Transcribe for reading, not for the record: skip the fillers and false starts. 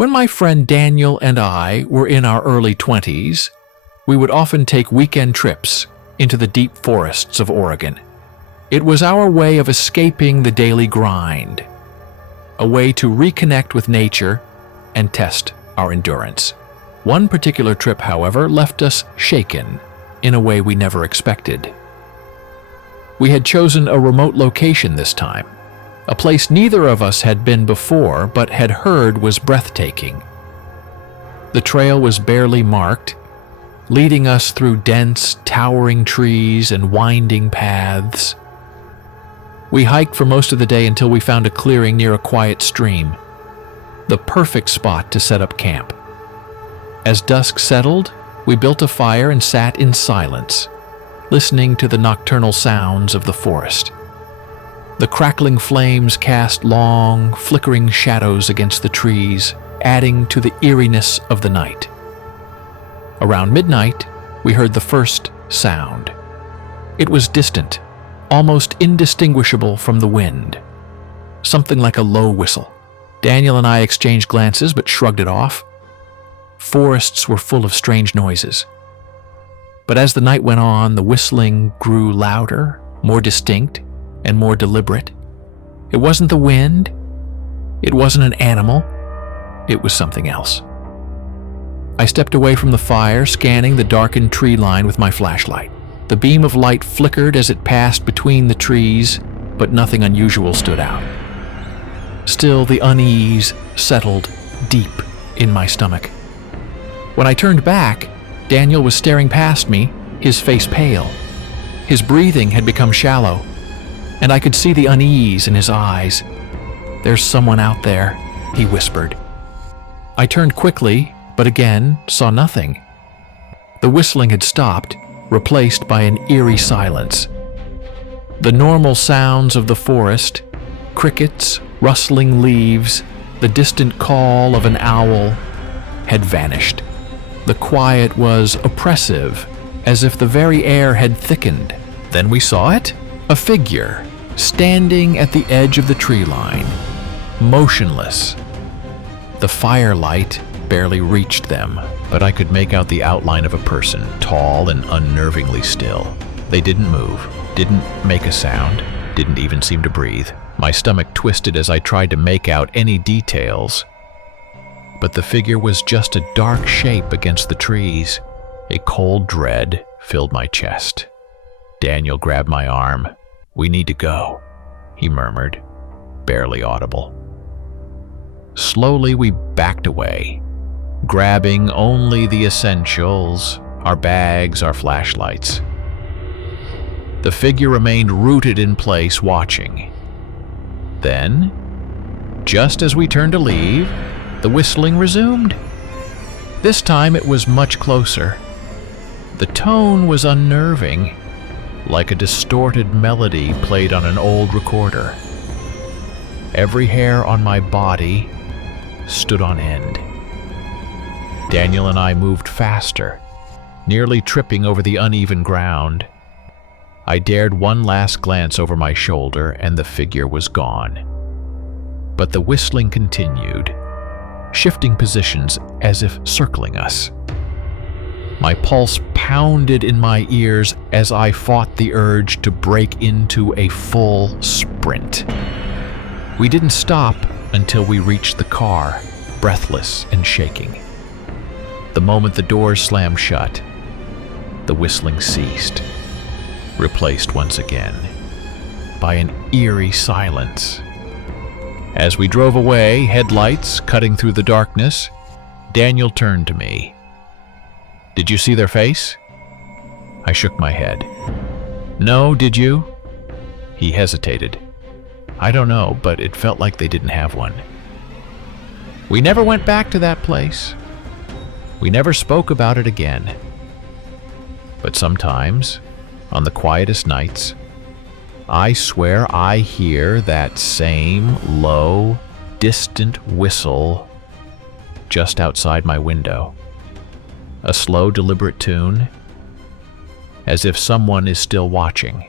When my friend Daniel and I were in our early 20s, we would often take weekend trips into the deep forests of Oregon. It was our way of escaping the daily grind, a way to reconnect with nature and test our endurance. One particular trip, however, left us shaken in a way we never expected. We had chosen a remote location this time, a place neither of us had been before but had heard was breathtaking. The trail was barely marked, leading us through dense, towering trees and winding paths. We hiked for most of the day until we found a clearing near a quiet stream, the perfect spot to set up camp. As dusk settled, we built a fire and sat in silence, listening to the nocturnal sounds of the forest. The crackling flames cast long, flickering shadows against the trees, adding to the eeriness of the night. Around midnight, we heard the first sound. It was distant, almost indistinguishable from the wind. Something like a low whistle. Daniel and I exchanged glances but shrugged it off. Forests were full of strange noises. But as the night went on, the whistling grew louder, more distinct, and more deliberate. It wasn't the wind. It wasn't an animal. It was something else. I stepped away from the fire, scanning the darkened tree line with my flashlight. The beam of light flickered as it passed between the trees, but nothing unusual stood out. Still, the unease settled deep in my stomach. When I turned back, Daniel was staring past me, his face pale. His breathing had become shallow, and I could see the unease in his eyes. "There's someone out there," he whispered. I turned quickly, but again saw nothing. The whistling had stopped, replaced by an eerie silence. The normal sounds of the forest, crickets, rustling leaves, the distant call of an owl, had vanished. The quiet was oppressive, as if the very air had thickened. Then we saw it, a figure, standing at the edge of the tree line, motionless. The firelight barely reached them, but I could make out the outline of a person, tall and unnervingly still. They didn't move, didn't make a sound, didn't even seem to breathe. My stomach twisted as I tried to make out any details. But the figure was just a dark shape against the trees. A cold dread filled my chest. Daniel grabbed my arm. "We need to go," he murmured, barely audible. Slowly we backed away, grabbing only the essentials, our bags, our flashlights. The figure remained rooted in place, watching. Then, just as we turned to leave, the whistling resumed. This time it was much closer. The tone was unnerving, like a distorted melody played on an old recorder. Every hair on my body stood on end. Daniel and I moved faster, nearly tripping over the uneven ground. I dared one last glance over my shoulder, and the figure was gone. But the whistling continued, shifting positions as if circling us. My pulse pounded in my ears as I fought the urge to break into a full sprint. We didn't stop until we reached the car, breathless and shaking. The moment the doors slammed shut, the whistling ceased, replaced once again by an eerie silence. As we drove away, headlights cutting through the darkness, Daniel turned to me. "Did you see their face?" I shook my head. "No, did you?" He hesitated. "I don't know, but it felt like they didn't have one." We never went back to that place. We never spoke about it again. But sometimes, on the quietest nights, I swear I hear that same low, distant whistle just outside my window. A slow, deliberate tune, as if someone is still watching.